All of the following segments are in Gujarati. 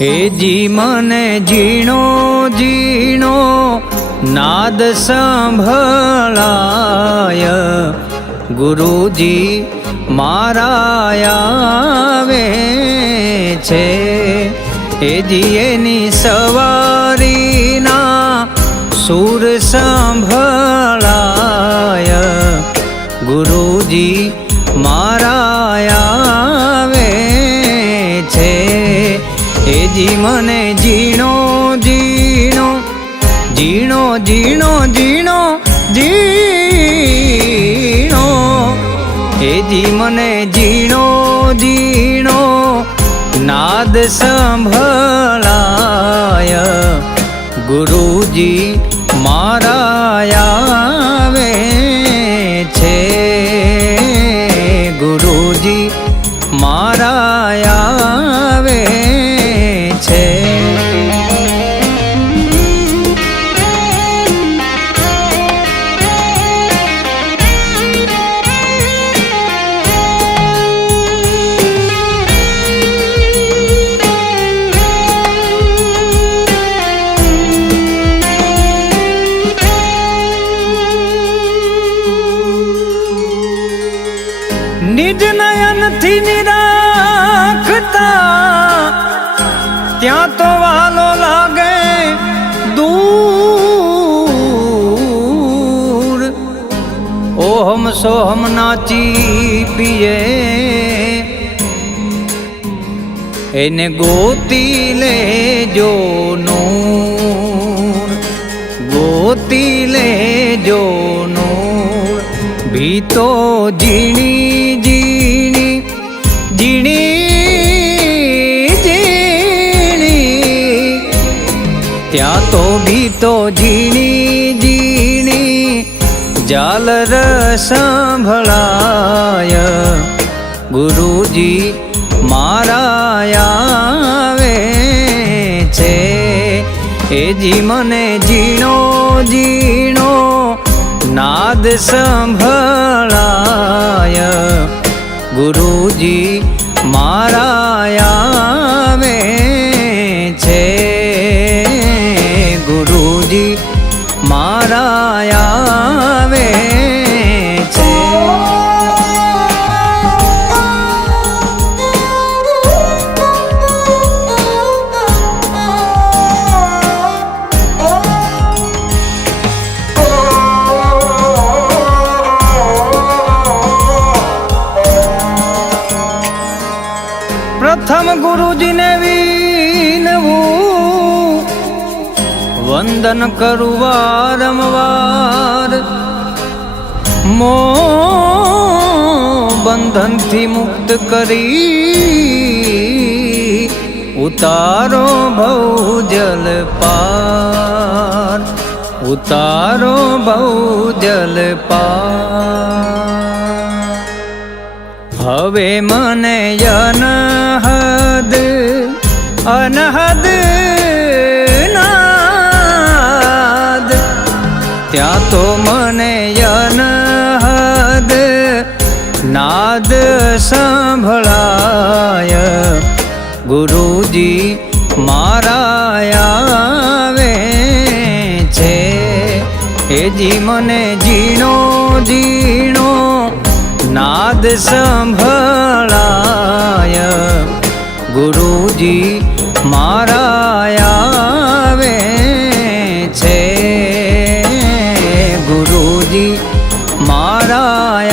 हे जी मने जीणो जीणो नाद संभळाय गुरुजी मारा आवे छे। हे जी एनी सवारीना सूर संभळाय गुरुजी मारा आवे छे। हे जी मने जीणो जीणो जीणो जीणो जीणो जीणो हे जी मने जीणो जीणो नाद संभळाय गुरुजी मारा आवे छे। गुरुजी मारा आवे छे। निज नयन थी निराखता त्या तो वालो लागे दूर। ओहम सोहम नाची पिए एने गोती ले जो नूर, गोती ले जो नूर। भी तो जीणी जीणी जीणी जीणी त्या तो भी तो जीणी जीणी जालर संभळाय गुरुजी मारा आवे छे। हे जी मने जीणो जीणो नाद संभळाय गुरुजी मारा आवे छे। गुरुजी मारा आवे छे। प्रथम गुरुजी ने वीनवू वंदन करू वारंवार। मोह बंधन थी मुक्त करी उतारो भवजल पार, उतारो भवजल पार। हवे मने अनहद अनहद नाद त्या तो मने अनहद नाद संभळाय गुरुजी मारा आवे छे। हे जी मने जीणो जीणो नाद संभळाय गुरुजी मारा आवे छे। गुरुजी मारा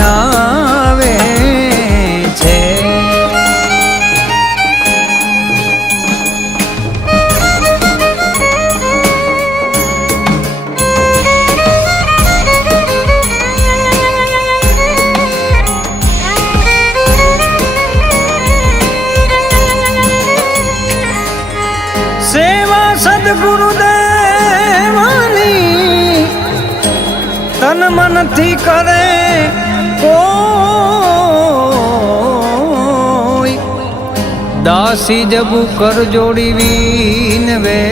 आवे छे। सेवा सद्गुरुदेवनी तन मन थी करे कोई। दासी जबू कर जोड़ी वीनवे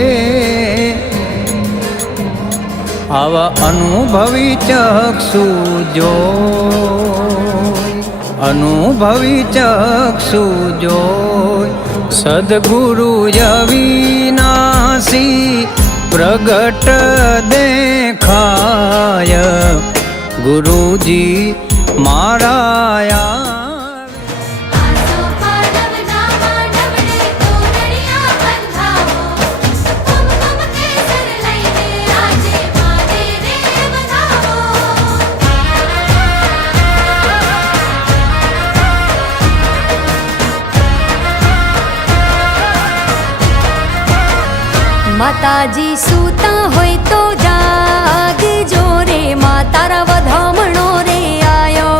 आवा अनुभवी चक्षु जो, अनुभवी चक्षु जो સદગુરુ અવિનાશી પ્રગટ દેખાય ગુરુજી મારા માતાજી સૂતા હોય તો જાગજો રે મા તારા વધામણો રે આયો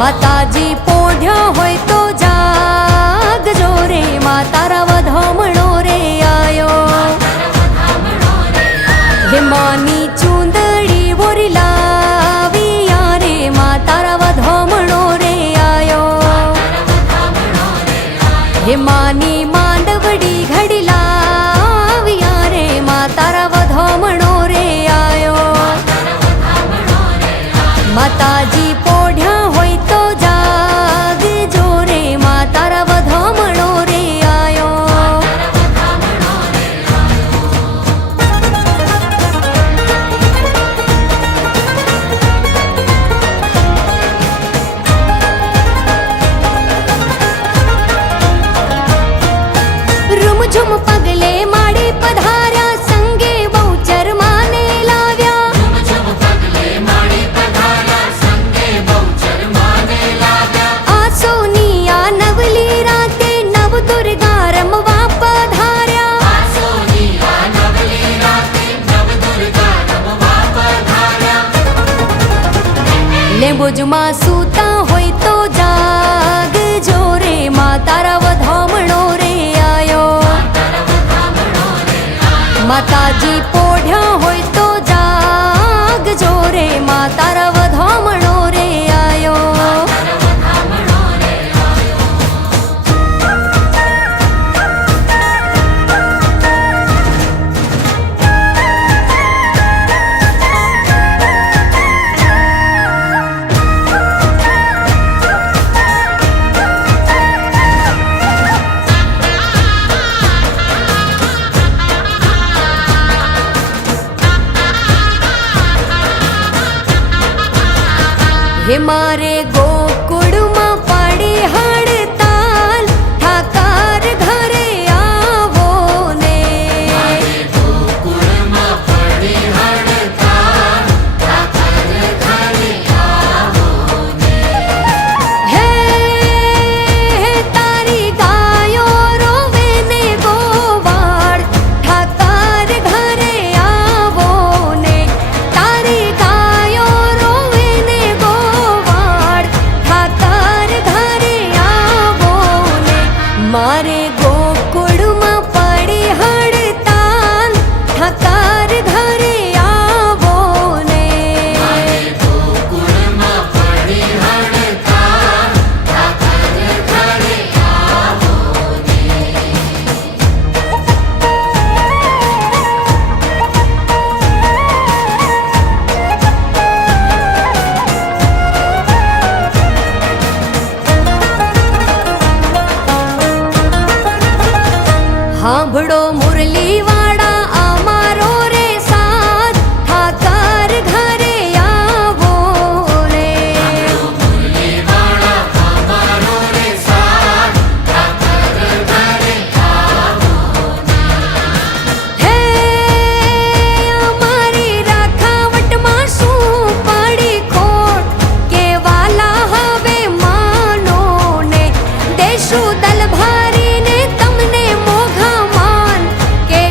માતાજી પોઢ્યા હોય તો જાગજો રે મા તારા વધામણો રે આયો હે માની ચૂંદડી બોરી લાવી રે મા તારા વધામણો રે આયો હે માની માંડવડી ઘડી લાવ્યા રે મા તારા વધામણો રે આયો માતાજી પોઢ્યા હોય તો જાગજો રે મા તારા વધામણો રે આયો રૂમઝુમ પગલે માડી પધાર્યા સંગે બહુચર માને લાવ્યા આસોની આ નવલી રાતે નવ દુર્ગા રમવા પધાર્યા લેંબોજમાં સૂતા હોય તો જાગજો રે મા તારા વધામણો રે આયો માતાજી પોઢ્યા હોય તો જાગજો રે મા તારા વધામણો રે આયો હે મારે ગોકુળમાં પાડી હડતાલ ઠાકર ઘરે આવો ને હે તારી ગાયો રોવે ને ગોવાળ ઠાકર ઘરે આવો ને તારી ગાયો રોવે ને ગોવાળ ઠાકર ઘરે આવો ને મારે ગોકુળમાં પડી હડતાલ ઠાકર ઘરે આવો ને સાંભળો મુરલી વાળા અમારો રે સાથ ઠાકર ઘરે આવો ને હે અમારી રાખાવટમાં શું પડી ખોટ કે વાલા હવે માનો ને દેશું દલ ભારીને તમને મોઘા માન કે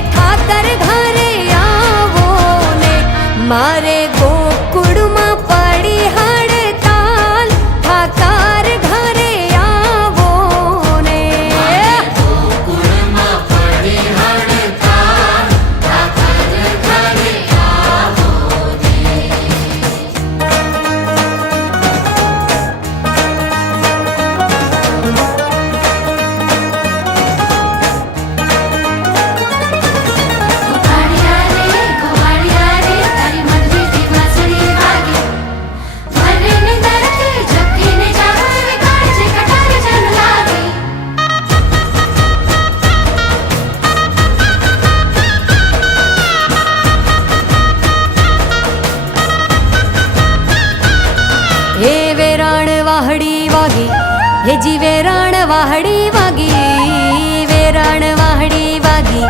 હેજી વેરાણ વાહડી વાગી, વેરાણ વાહડી વાગી,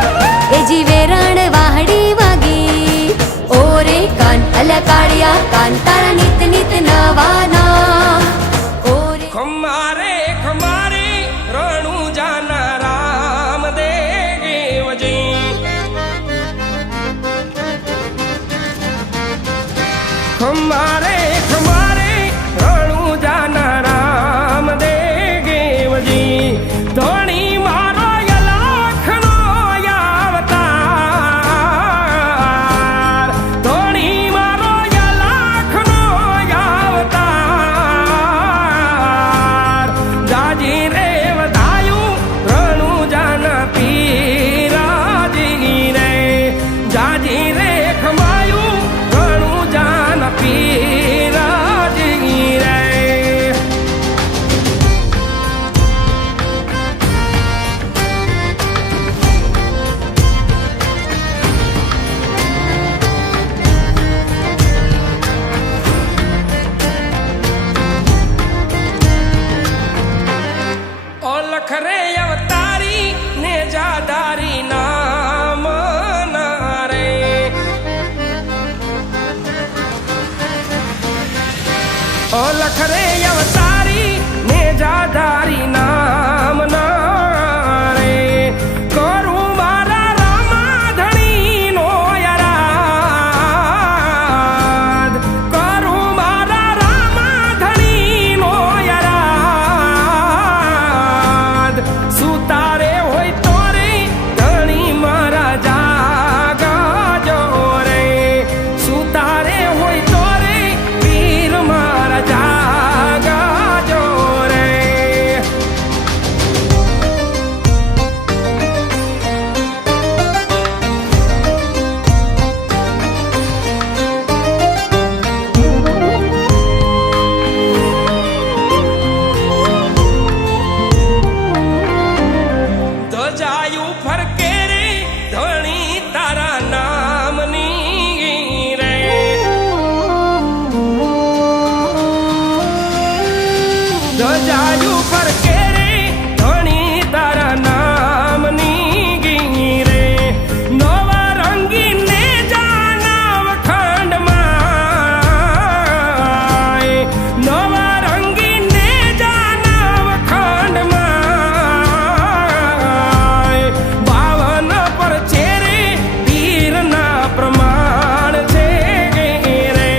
હેજી વેરાણ વાહડી વાગી. ઓરે કાન અલકાળિયા કાન તારા નિત નિત નવાના. ઓરે ખમારે ખમારે રણુ જાના રામદેવજી. ખમારે ખમારે રણુ જાના રામદેવજી. ધણી મારો યલાખનો અવતાર, ધણી મારો યલાખનો અવતાર. જાજી રે વધાયું રણુ જાના પીરાજી રે, જાજી રે ખમાયું રણુ જાના પીરાજી રે. ઓલખ રે અવતારી ને જાદારી નામ ના રે. ઓલખ રે અવતારી ને જાદારી નામ ના રે. કરું મારા રામાધણી નો યરાદ, કરું મારા રામાધણી નો યરાદ. સુતારે હોય તો રે ધણી મારા જાગજો રે, સુતારે હોય તો રે વીર મારા જાગજો રે. ધજાયું ફરકે રે ધણી તારા નામની રે. ધજાયું ફરકે રે ધણી તારા નામની રે. નવા રંગીને જાનવ ખંડમાં, નવા રંગીને જાનવ ખંડમાં. બાવન પર છે રે વીરના પ્રમાણ છે રે,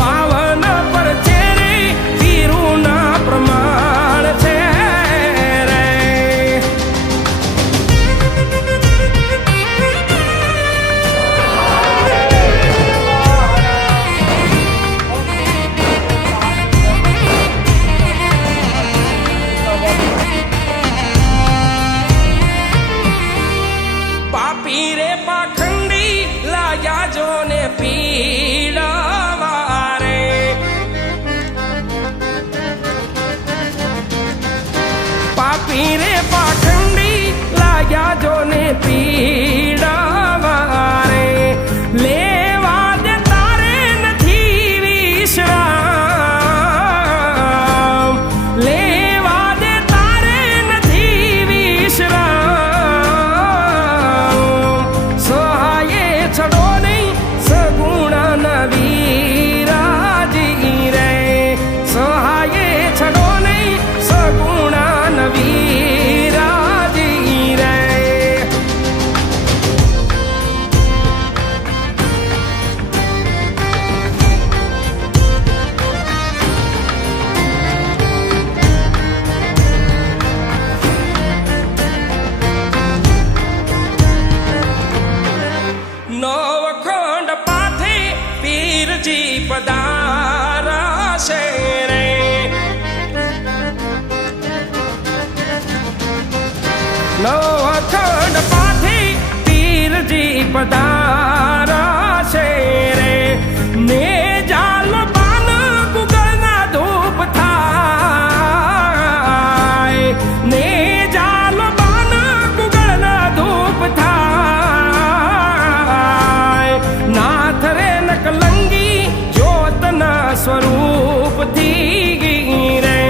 બાવન પર છે રે વીરુના પ્રમાણ છે રે. પાપી રે પાખંડી લાગ્યા જો ને પીડાવા રે. પાપી રે પાખંડી લાગ્યા જો ને પીડાવા રે. લેવા દે તારે નથી વિશ્રામ, લેવા દે તારે નથી વિશ્રામ. સહાયે છડો નહીં સગુણા વીરાજી રે, સહાયે છડો નહીં સગુણા વીરાજી રે. નવખંડ પાથે પીરજી પધારાશે રે. નવખંડ પાથે પીરજી પધારાશે રે. ને જાલ બાન ગુગળના ધૂપ થાય, ને જાલ બાન ગુગળના ધૂપ થાય. નાથ રે નકલંગી જ્યોતના સ્વરૂપથી રે,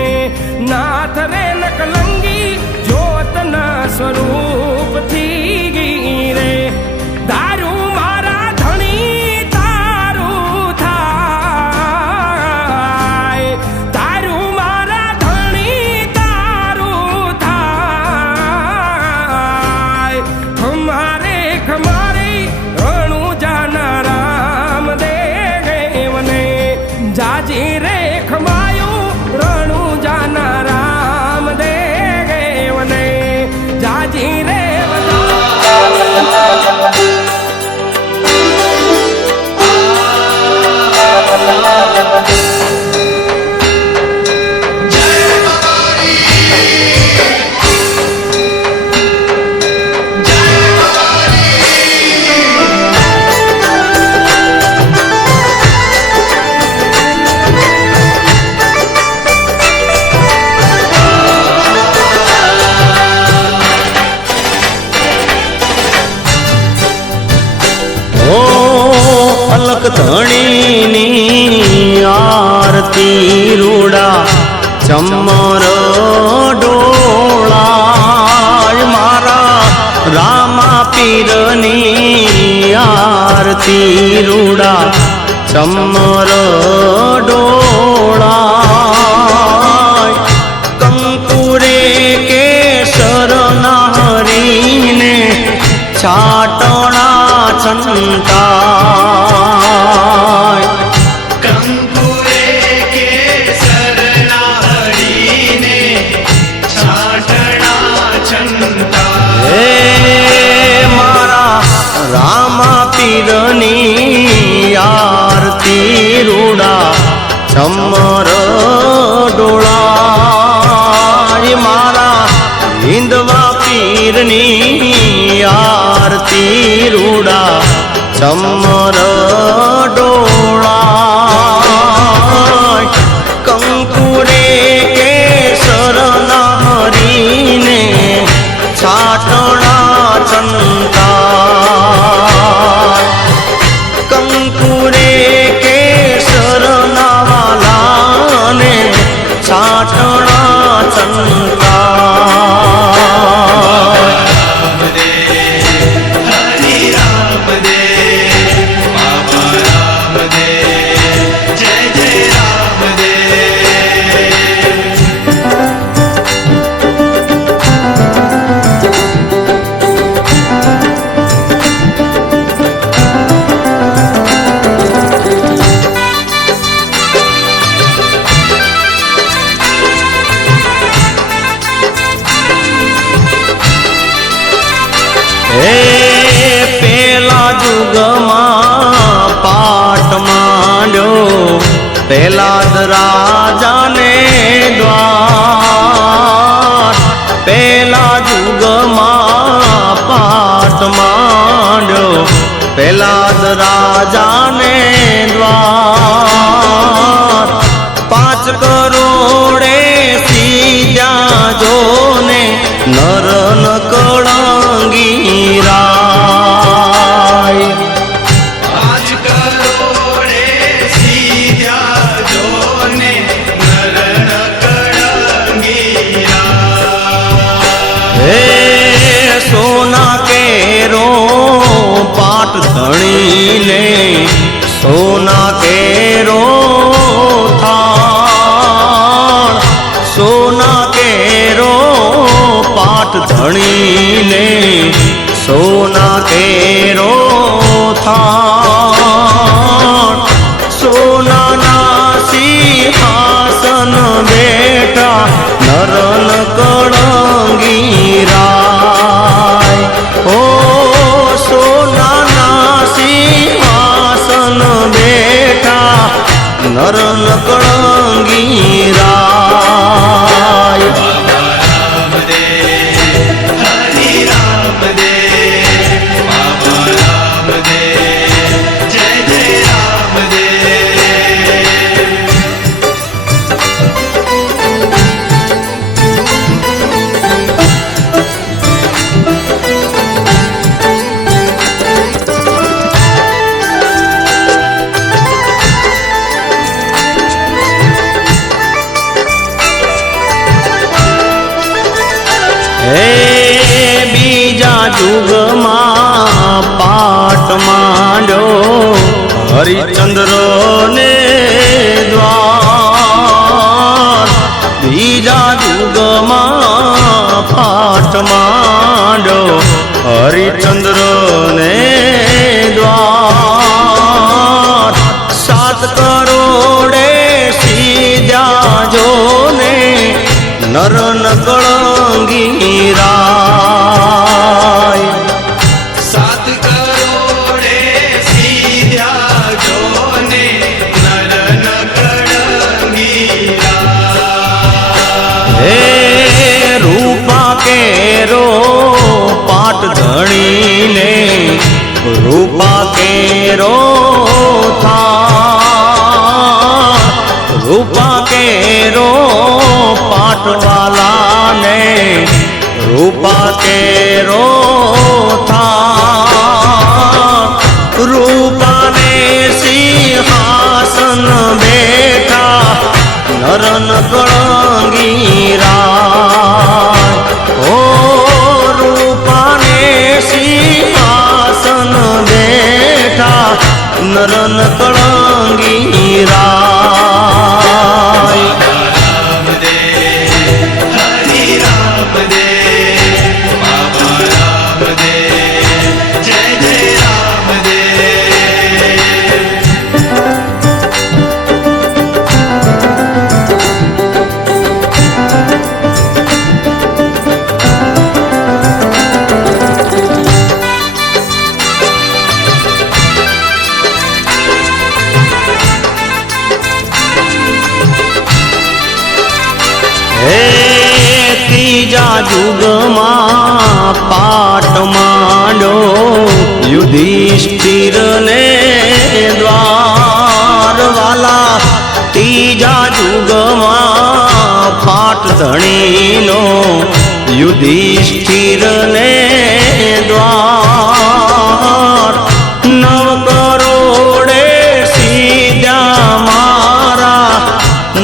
નાથ ચમર ડોળાય મારા રામા પીરની આરતી રૂડા ચમર ડોળાય કંકુરે કેસર નારીને છાટણા છંટાય કંકુરે કેસર નારીને છાટણા છંટા હે મારા રામા પીરની આરતી રૂડા ચમર ડોળાય મારા હિંદવા પીરની આરતી રૂડા ચમર ડોળાય કંકુરે કેસર નારીને છાટણા ચંટાય કંકુરે કેસર નાવાલાને છાટણા ચંટાય હરિ રામ દે બાબા રામ દે જય જય રામ દે હે પેલા જુગમાં પાટ માંડ્યો પેલા જ રાજાને દ્વાર પેલા જુગમાં પાટ માંડ્યો પેલા જ રાજાને દ્વાર 5 કરોડે સીધ્યા જોને નર ન કળંગી રાય 5 કરોડે સીધ્યા જોને નરણ કળંગીરા હે સોના કેરો પાટ ધણીને સોના કેરો થાળ સોના કેરો પાટ ધણીને સોના કેરો થાળ સોનાના સિંહાસન બેઠા નરન કળંગી રાય ઓ સોનાના સિંહાસન બેઠા નરન કળંગી રાય બાબા રામ દે હરિ રામ દે બાબા રામ દે જય જય રામ દે હે બીજા જુગમાં પાટ માંડ્યો હરિચંદ્ર ને દ્વાર બીજા જુગમાં પાટ માંડ્યો હરિચંદ્ર ને દ્વાર 7 કરોડે સીધ્યા જોને નરન કળંગી રાય 7 કરોડે સીધ્યા જોને નરણ કળંગીરા હે રૂપા કેરો પાટ ધણીને રૂપા કેરો થાળ રૂપા કેરો પાટવાલાને રૂપા કેરો થાળ રૂપાને સિંહાસન બેઠા નરન કળંગી ત્રીજા યુગમાં પાઠ માંડ્યો યુધિષ્ઠિરને દ્વારવાલા. ત્રીજા યુગમાં પાઠ ધણીનો યુધિષ્ઠિરને દ્વાર. 9 કરોડે સીધ્યા મારા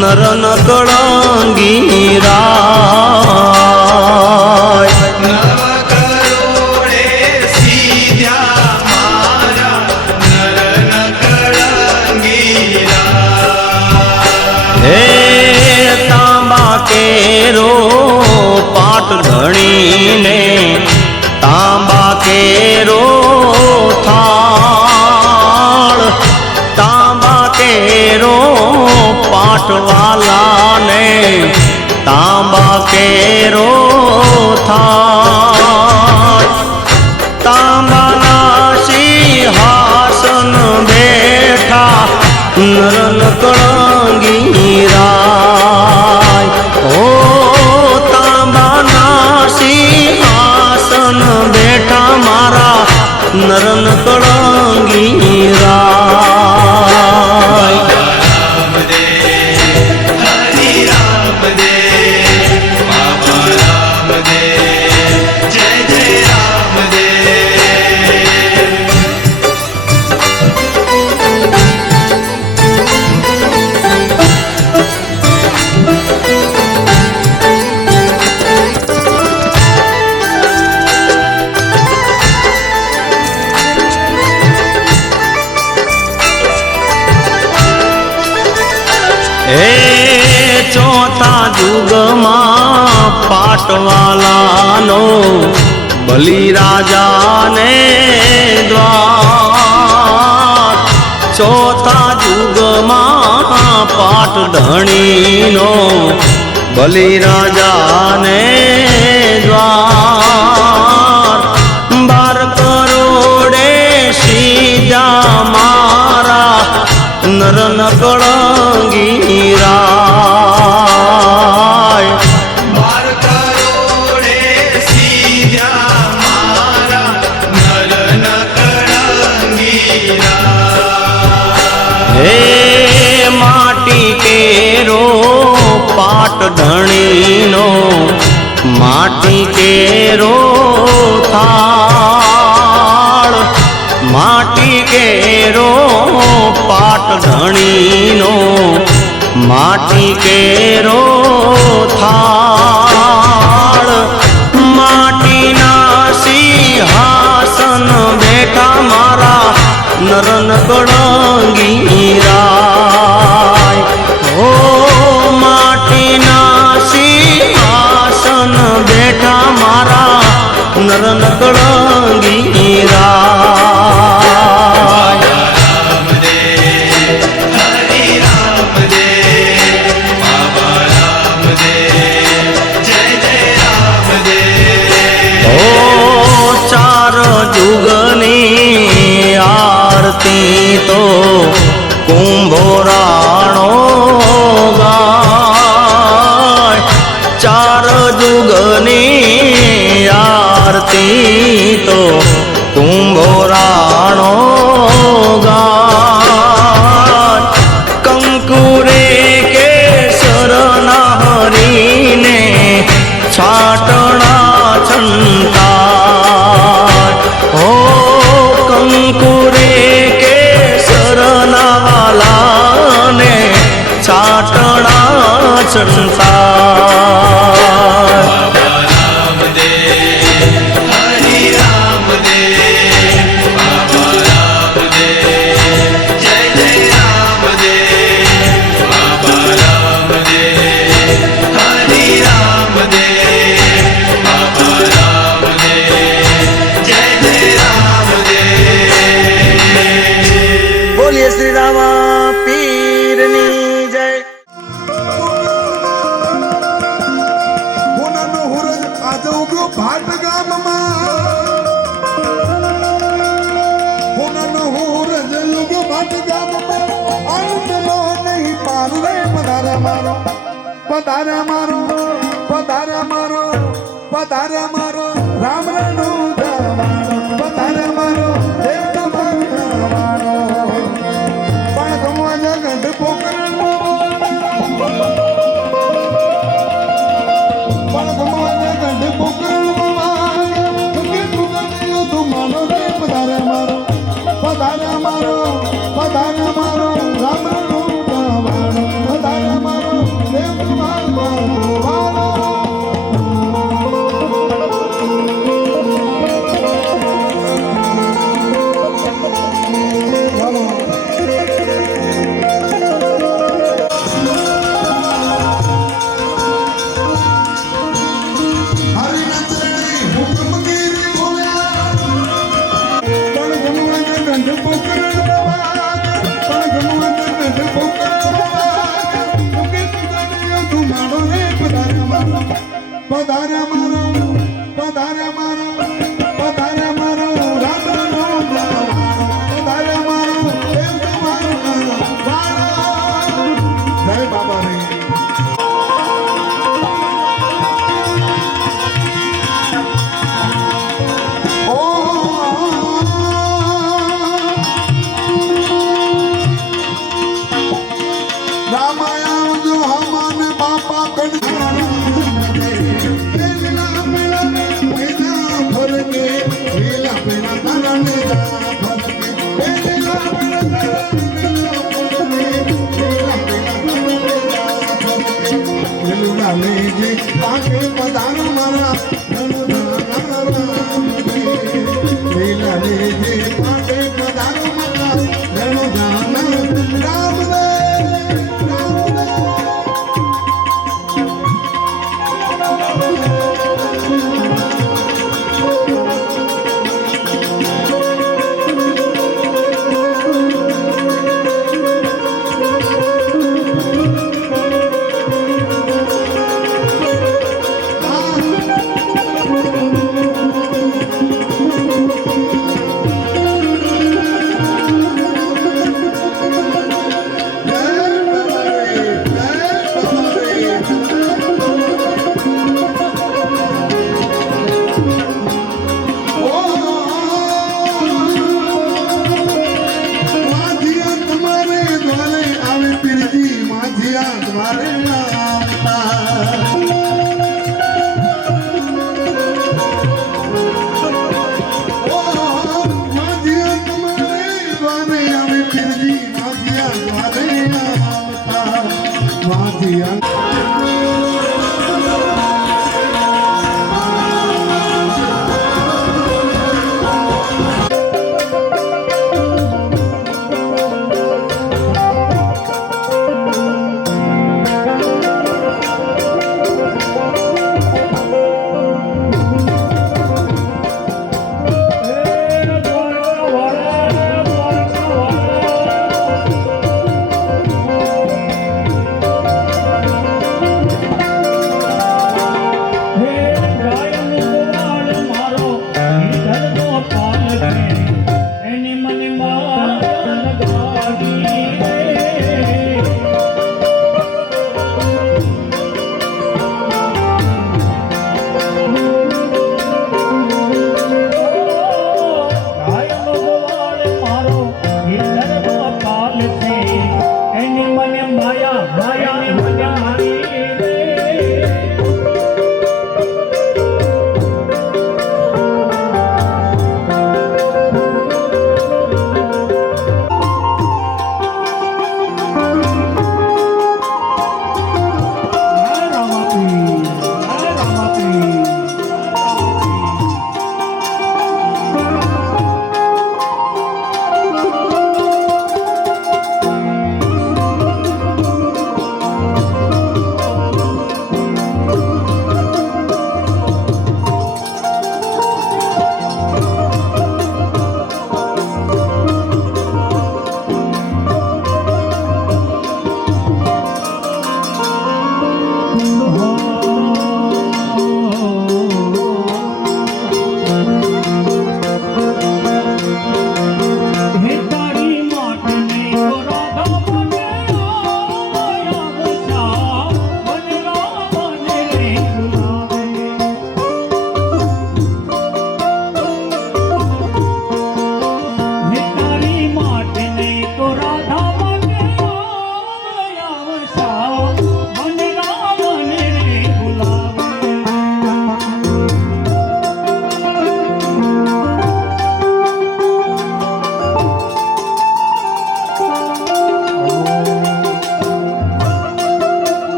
નરન કળંગી રાય. 9 કરોડે સીધ્યા મારા નરન કળંગી રાય. હે તાંબા કેરો પાટ ધણીને તાંબા કેરો થાળ. તાંબા કેરો પાટવાલાને તાંબા કેરો થાળ. તાંબાના સિંહાસન બેઠા નરન કળંગી રાય. ઓ તાંબાના સિંહાસન બેઠા મારા નરન કળંગી રાય. રામદેવ હરિ રામદેવ બાબા રામદેવ જય જય રામદેવ. હે ચોથા યુગમાં પાટવાલાનો બલિરાજાને દ્વાર. ચોથા યુગમાં પાટ ધણીનો બલિરાજાને દ્વાર. 12 કરોડે સીધા મારા નરન કળંગી રાય. 12 કરોડે સીધ્યા મારા નરન કળંગી રાય. હે માટી કેરો પાટ ધણીનો માટી કેરો થાળ. માટી કેરો પાટ ધણીનો માટી કેરો થાળ. માટીના સિંહાસન બેઠા મારા નરન કળંગી રાય. ઓ માટીના સિંહાસન બેઠા મારા નરન કળંગી રાય. રામદેવ હરિ રામદેવ બાબા રામદેવ જય જય રામદેવ. ઓ 4 યુગની આરતી તો કુંભોરાણો ગાય. 4 યુગની આરતી તો કુંભોરાણો ગાય. કંકુરે કેસરના હરીને છાટણા છંટાય. હો કંકુરે કેસરના વાલાને છાટણા છંટાય. બાબા રામદેવ હરિ રામદેવ બાબા રામદેવ જય જય રામદેવ. બાબા રામદેવ હરિ રામદેવ બાબા રામદેવ જય જય રામદેવ. બોલીએ શ્રી રામા પીરની જય. હોનાનો હુરજ આજે ઉગ્યો ભાટ ગામમાં. હોનાનો હુરજ ઉગ્યો ભાટ ગામમાં. અંતનો નહીં પાર રે પધારે મારો પધારે મારો પધારે મારો રામ રણુ જવાનો પધારે મારો દેવ તમારો જવાનો પણ ગમવા જગત પોકરણ પણ ગમવા જગત પોકરણ તું માનો રે પધારે મારો રામ રણુ જવાનો પધારે મારો દેવ તમારો જવાનો પધારે મારો રામ રણુ પધારે મારો દેવ તમારો જય બાબા રે રામાયણ જો હમાને બાપા પધારો મારા લીલા લેજે પાંડે પધારો મારા રામ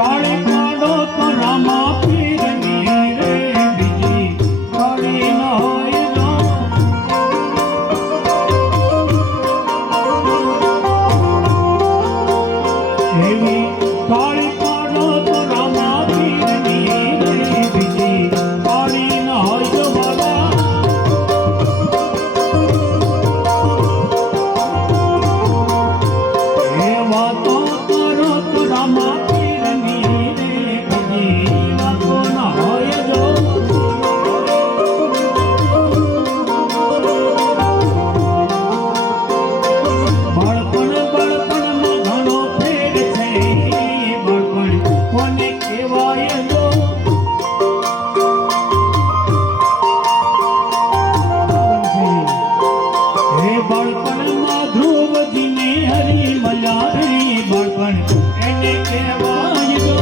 કાળી કાઢો તો રામા પીરની રે બીજી કાળી ન હોય જો એવી કાળી કાઢો તો રામા પીરની રે બીજી કાળી ન હોય જો બાબા એ વાતો કરો તો રામા પીરની રે બીજી વાતો ન હોય જો બળપણમાં ઘણો ફેર છે બળપણ કોને કહેવાય જો હે બળપણમાં ધ્રુવજીને હરી મળ્યા હરી બળપણ એને કહેવાય જો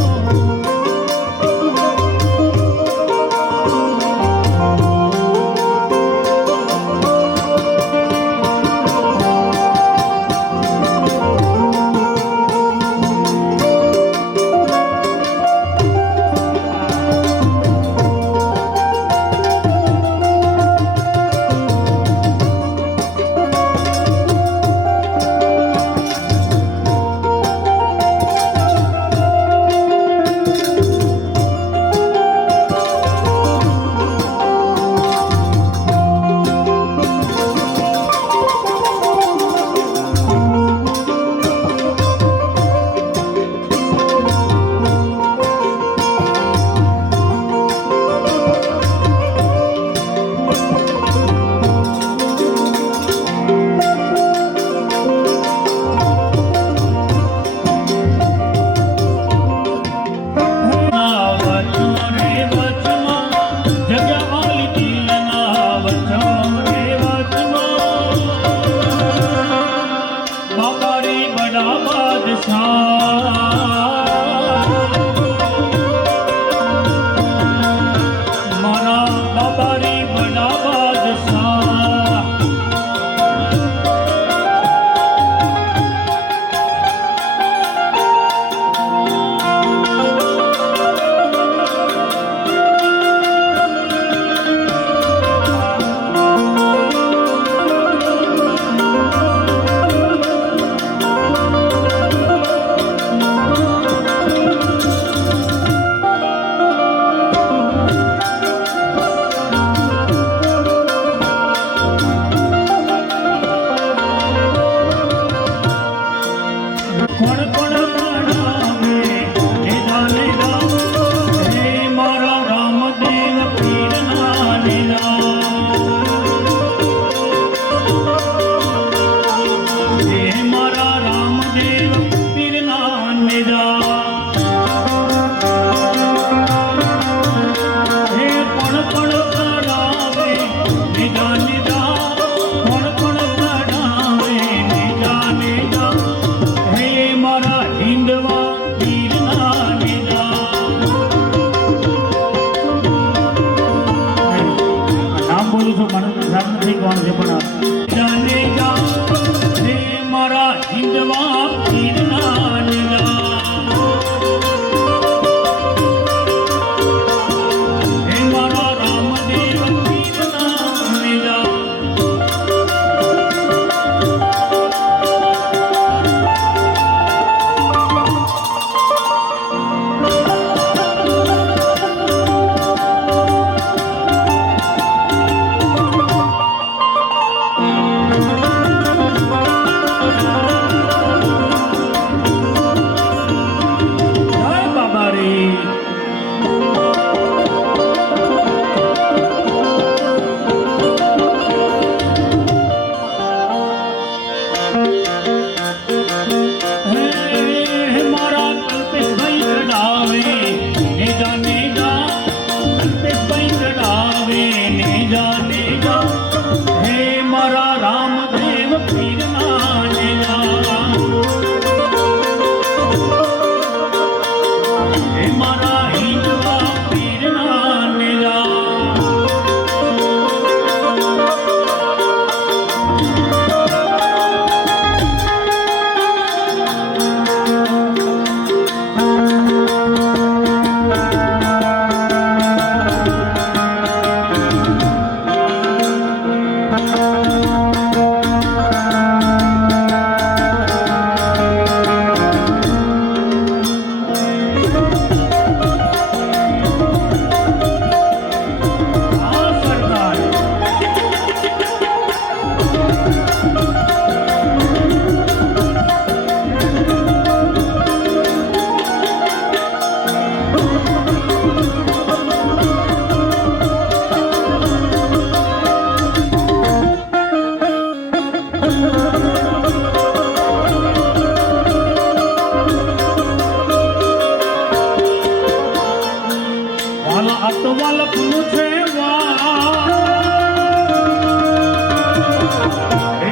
હાલ અતવલ પૂછે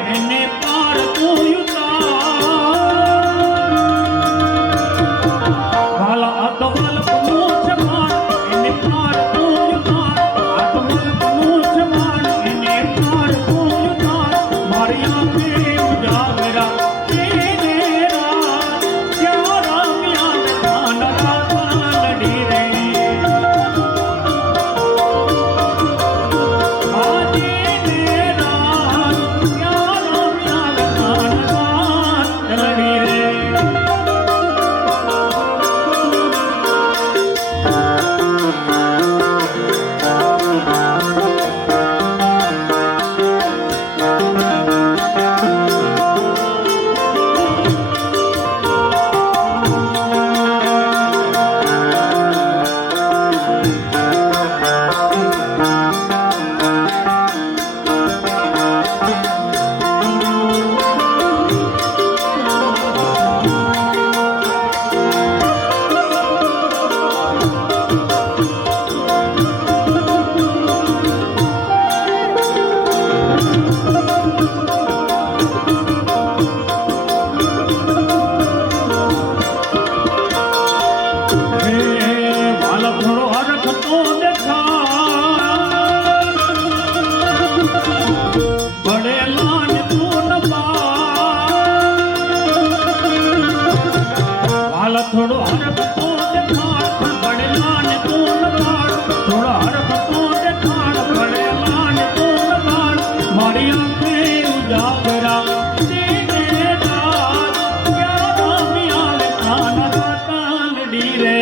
એને પાર તું હાલ અતવલ પૂછે એને પાર તું અતવલ પૂછે એને પાર તું મારી આંખે ઉજાગરા થોડો હરખ તો દેખાડ પડેલા ને તો નગાડ થોડો હરખ તો દેખાડ પડેલા ને તો નગાડ મારી આંખે ઉજાગરા દીને રાત ક્યાં રામી આવે કાના કાતલડી રે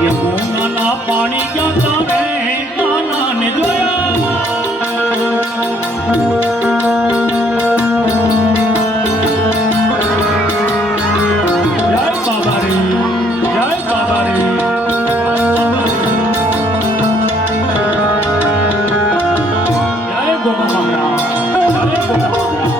યમુનાના પાણી જાતા રે કાના ને જોયા જય બાબા રે જય બાબા રે જય ગોપા મહારાજ જય ગોપા મહારાજ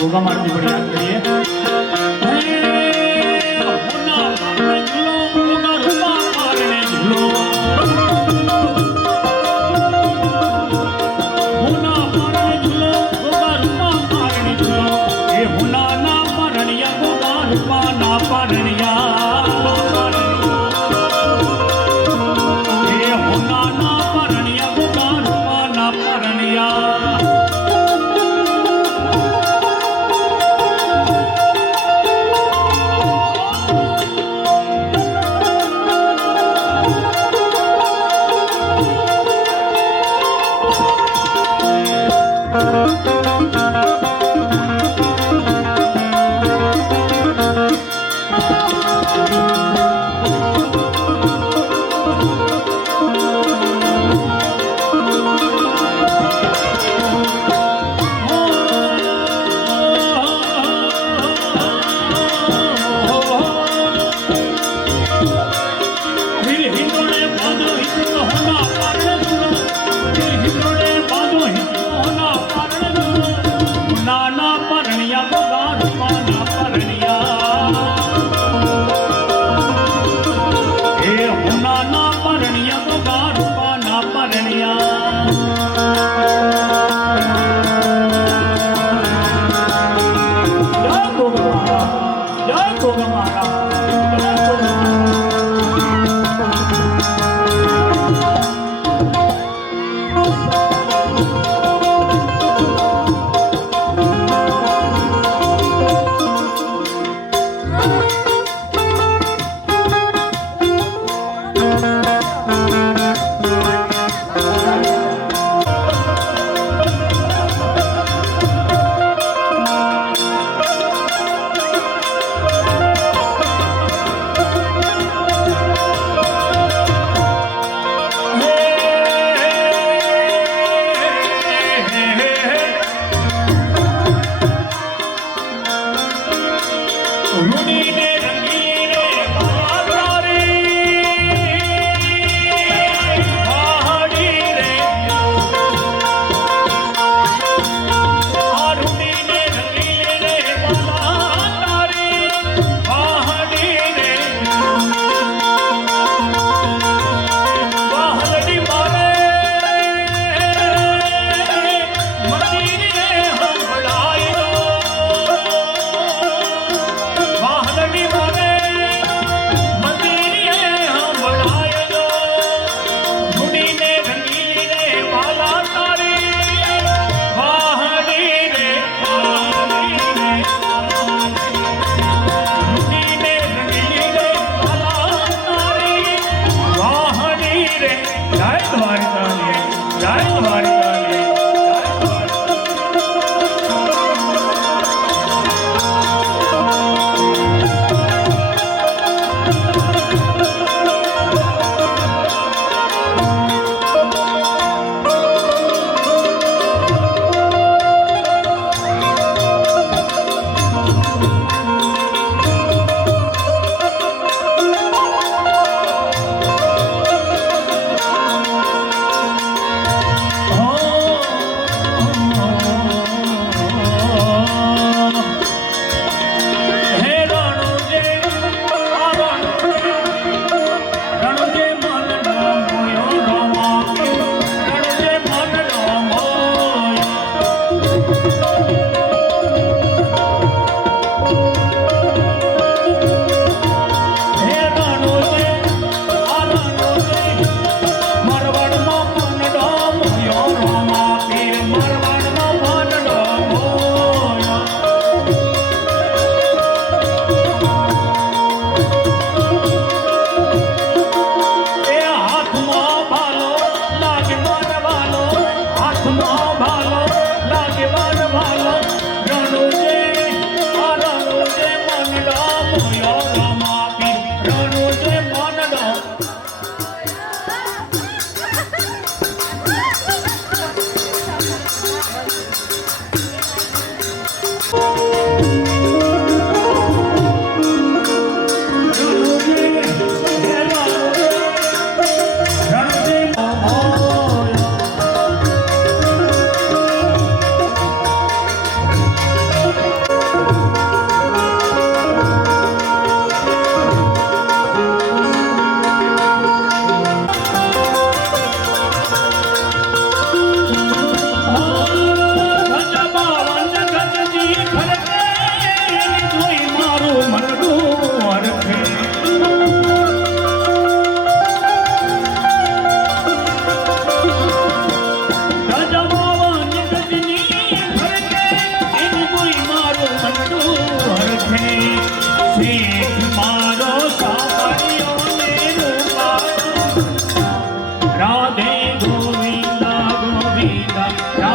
गोगा मारती बड़ी याद करिए પરણિયા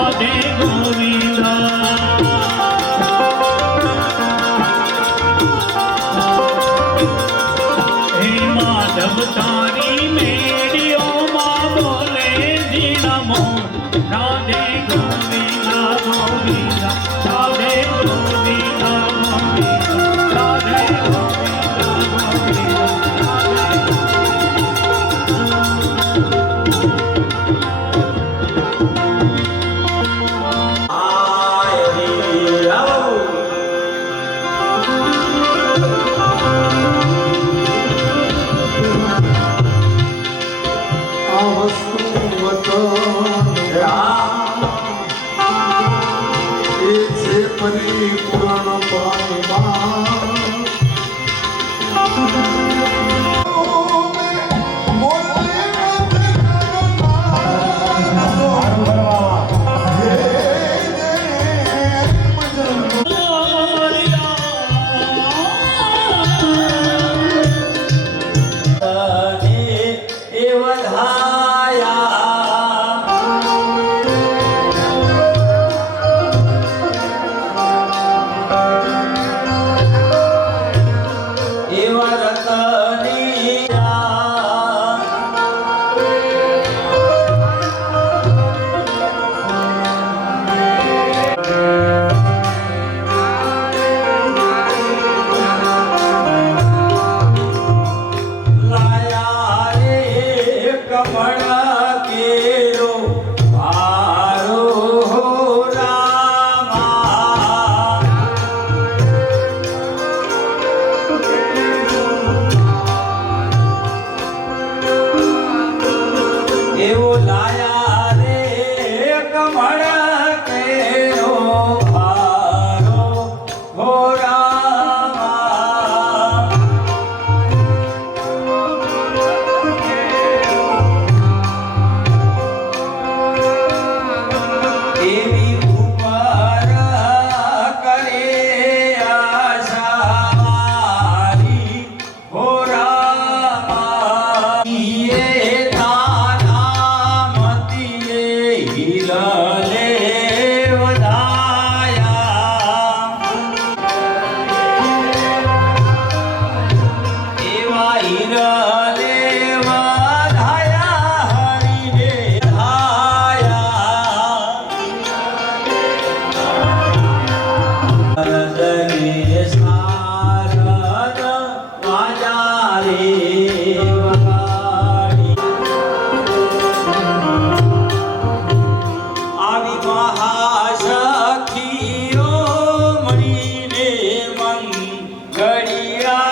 રાધે ગોવિંદ હે માધવ તારી મેળીઓમાં બોલે જીણમો રાધે ગોવિંદ ગોવિંદ રાધે ગોવિંદ ગોવિંદ રાધે ગોવિંદ ગોવિંદ આ વસ્તુ વતન એ છે પરિપૂર્ણ પામવા ઘડિયા